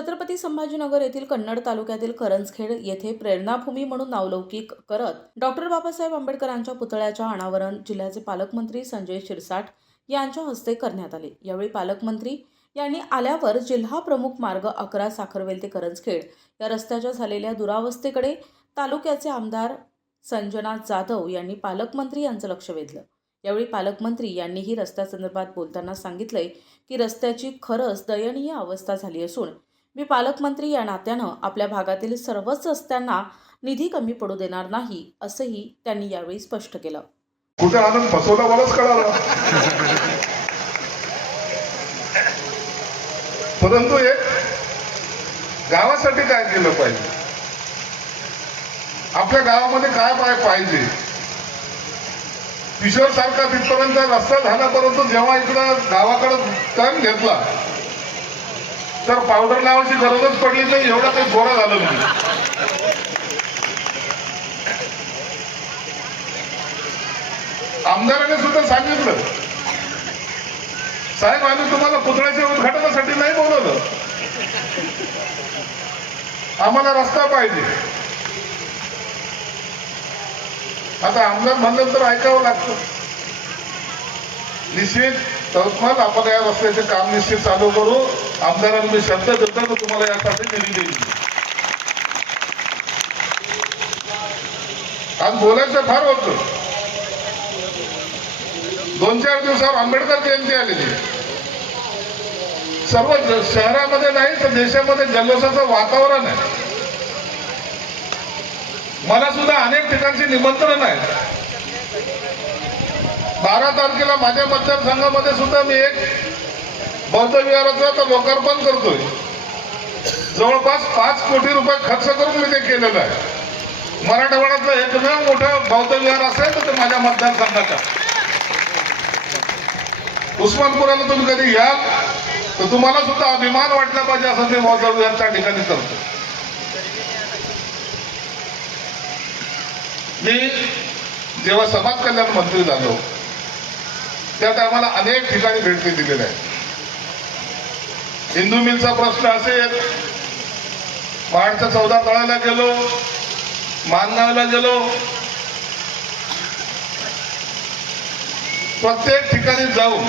छत्रपती संभाजीनगर येथील कन्नड तालुक्यातील करंजखेड येथे प्रेरणाभूमी म्हणून नावलौकिक करत डॉक्टर बाबासाहेब आंबेडकरांच्या पुतळ्याच्या अनावरण जिल्ह्याचे पालकमंत्री संजय शिरसाट यांच्या हस्ते करण्यात आले। यावेळी पालकमंत्री यांनी आल्यावर जिल्हा प्रमुख मार्ग 11 साखरवेल ते करंजखेड या रस्त्याच्या झालेल्या दुरावस्थेकडे तालुक्याचे आमदार संजना जाधव यांनी पालकमंत्री यांचं लक्ष वेधलं। यावेळी पालकमंत्री यांनीही रस्त्यासंदर्भात बोलताना सांगितले की रस्त्याची खरंच दयनीय अवस्था झाली असून मी पालकमंत्री या नात्यानं आपल्या भागातील सर्वच रस्त्यांना निधी कमी पडू देणार नाही असंही त्यांनी यावेळी स्पष्ट केलं। कुठे आनंद फसवला मलाच कळाला, परंतु एक गावासाठी काय केलं पाहिजे, आपल्या गावामध्ये काय पाहिजे, किशोर सारखा तिथपर्यंत रस्ता झाला, परंतु जेव्हा इकडं गावाकडे टर्न घेतला तर पावडर लावायची गरजच पडली नाही, एवढा काही गोरा झालं नाही। आमदाराने सुद्धा सांगितलं, साहेब आम्ही तुम्हाला पुतळ्याच्या उद्घाटनासाठी नाही बोलवलं, आम्हाला रस्ता पाहिजे। आता आमदार म्हणलं तर ऐकावं लागतं। निश्चित तत्काळ आपण या रस्त्याचे काम निश्चित चालू करू। आमदारांना मी शब्द देतो की तुम्हाला यासाठी निधी देईल। आज बोलायचं फार होतं, 2-4 दिवसावर आंबेडकर जयंती आलेली, सर्व शहरामध्ये नाही तर देशामध्ये जल्लोषाचं वातावरण आहे। मला सुद्धा अनेक ठिकाणचे निमंत्रण आहे। 12 तारखेला माझ्या मतदारसंघामध्ये सुद्धा मी एक बौद्ध विहाराचं लोकार्पण करतोय। जवळपास 5 कोटी रुपये खर्च करून मी ते केलेलं आहे। मराठवाड्यातलं एकमेव मोठं बौद्ध विहार असेल तर ते माझ्या मतदारसंघाचा। उस्मानपुराला तुम्ही कधी याल तर तुम्हाला सुद्धा अभिमान वाटला पाहिजे असं ते बौद्ध विहार त्या ठिकाणी करतो। मी जेव्हा समाज कल्याण मंत्री झालो त्या टायमाला अनेक ठिकाणी भेटी दिलेल्या आहेत। हिंदू मिलचा प्रश्न असेल, महाडच्या 14 तळ्याला गेलो, मानगावला गेलो, प्रत्येक ठिकाणी जाऊन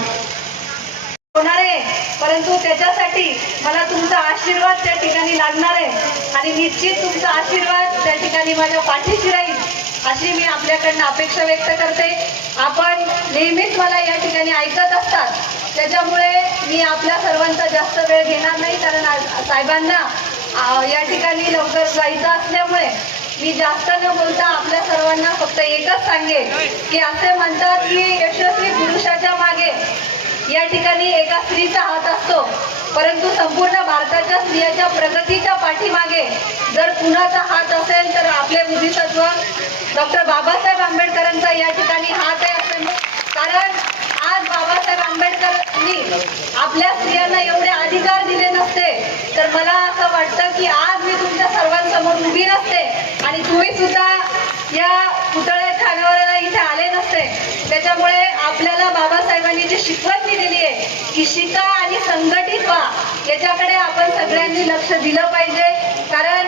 होणार आहे, परंतु त्याच्यासाठी मला तुमचा आशीर्वाद त्या ठिकाणी लागणार आहे आणि निश्चित तुमचा आशीर्वाद त्या ठिकाणी माझ्या पाठीशी राहील अशी मी आपल्याकडनं अपेक्षा व्यक्त करते। आपण नेहमीच मला या ठिकाणी ऐकत असतात, त्याच्यामुळे मी आपल्या सर्वांचा जास्त वेळ घेणार नाही, कारण साहेबांना या ठिकाणी लवकर जायचं असल्यामुळे मी जास्त न बोलता आपल्या सर्वांना फक्त एकच सांगेन की असे म्हणतात की यशस्वी पुरुषाच्या मागे या ठिकाणी एका स्त्रीचा हात असतो, परंतु संपूर्ण भारताच्या स्त्रियाच्या प्रगतीच्या पाठीमागे जर कुणाचा हात असेल तर आपले बुद्धिसत्व डॉक्टर बाबासाहेब आंबेडकरांचा या ठिकाणी हात आहे असं। कारण आज बाबासाहेब आंबेडकरांनी आपल्या स्त्रियांना एवढे अधिकार दिले नसते तर मला असं वाटतं की आज मी तुमच्या सर्वांसमोर उभी नसते आणि तुम्ही सुद्धा या पुतळ्याच्या अनावरणाला इथे आले नसते। त्याच्यामुळे आपल्याला बाबासाहेबांनी जी शिकवण दिलेली आहे की शिका आणि संघटित व्हा, याच्याकडे आपण सगळ्यांनी लक्ष दिलं पाहिजे। कारण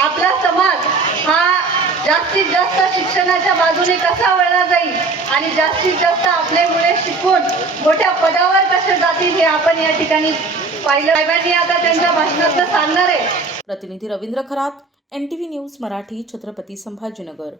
आपला समाज हा जास्तीत जास्त शिक्षणाच्या बाजूने कसा वळला जाईल आणि जास्तीत जास्त आपले मुले शिकून मोठ्या पदावर कसे जातील हे आपण या ठिकाणी पाहिलं। साहेबांनी आता त्यांच्या भाषणात सांगणार आहे। प्रतिनिधी रवींद्र खरात, NTV न्यूज मराठी, छत्रपती संभाजीनगर।